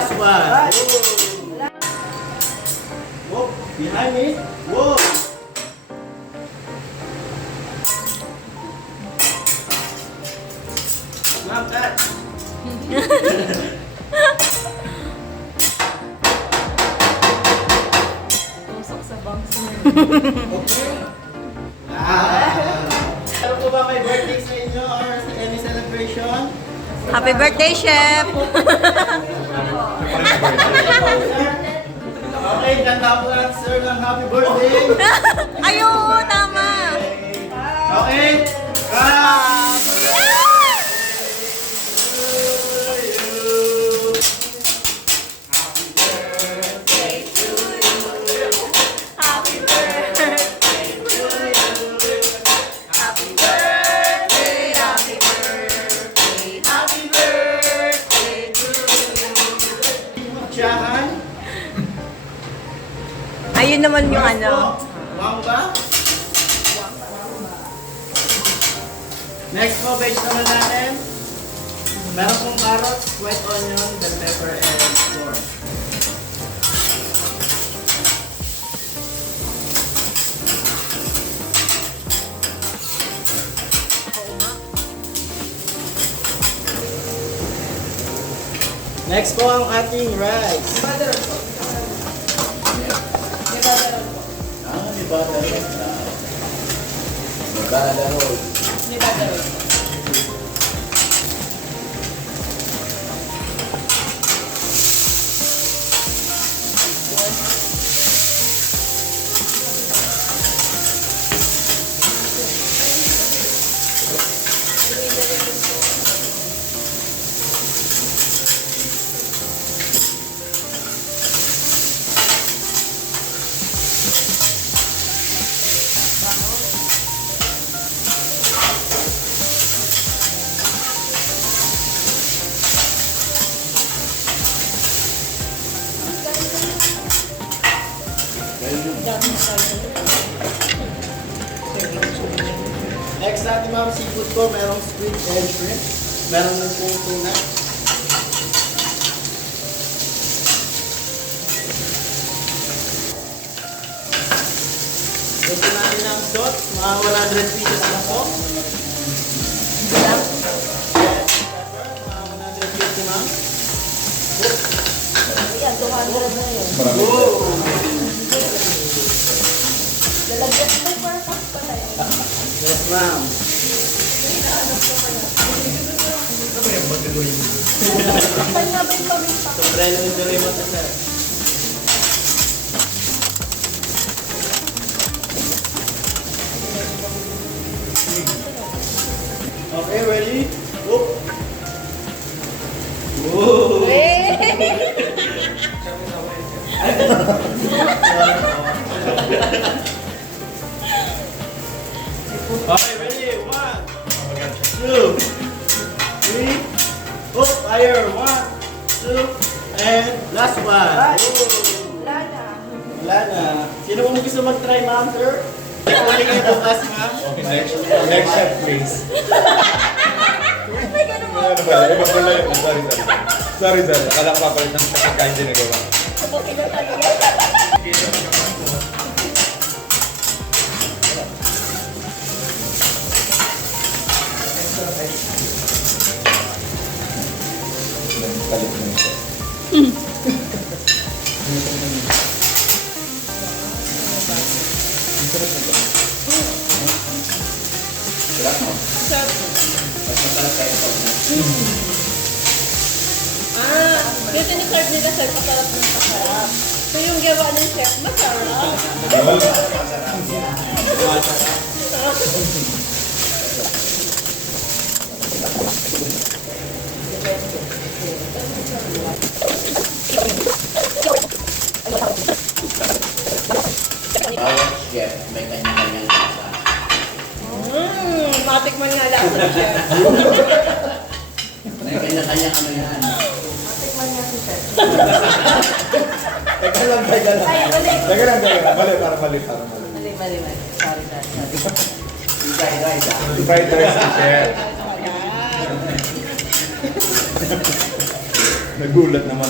last one. Whoa. Behind me. Whoa. Not that. Tusok sa bangs mo. Okay. Ano po ba may birthday sa inyo or any celebration? Happy birthday, Chef! Okay, ganda po natin sir ng happy birthday. Ayun, tama! Okay? Ayun naman yung ano. Wow ba? Next po, veg naman natin. Meron pong carrots, white onion, bell pepper, and corn. Next po ang ating rice. Next natin mga seafood ko, merong squid and shrimp. Meron ng pong tuna. Ito natin ang salt, mga 100 pieces na po. Yes, pepper, mga 150 ma'am. Yan, 200 na yun. Lalagyan mo yung purpose pa tayo. Yes ma'am. Kanya ba yung pamilya? Sobrang yung tuloy mo sa sir. Okay, ready? Whoop. Whoa. Okay, ready? 1, 2, 3. Whoop, fire. 1, 2, and last one. Wala na. Wala na. Sino mo gusto mag-try, ma'am, sir? Uli kayo bukas, ma'am. Okay, next chef, please. May ganun mo. Ano ba? Iba pala yun. Sorry. Akala ko papalit ng pagkain din nagawa. Okay na tayo yan. Kalit mo ito. Sarap mo? Mas masarap tayo pag Yung siniserve nila, sir, pasarap ng pasarap. So yung gawa ng chef, masarap. Bawat chef may kanya-kanyang lasa. Matikman nga lang sa chef. May kanya-kanyang ano yan. Matikman nga si chef. Teka lang. Ay, mali. Teka lang. Mali. Mali. Sorry. Fried rice ah. Fried rice ni chef. Nagulat naman.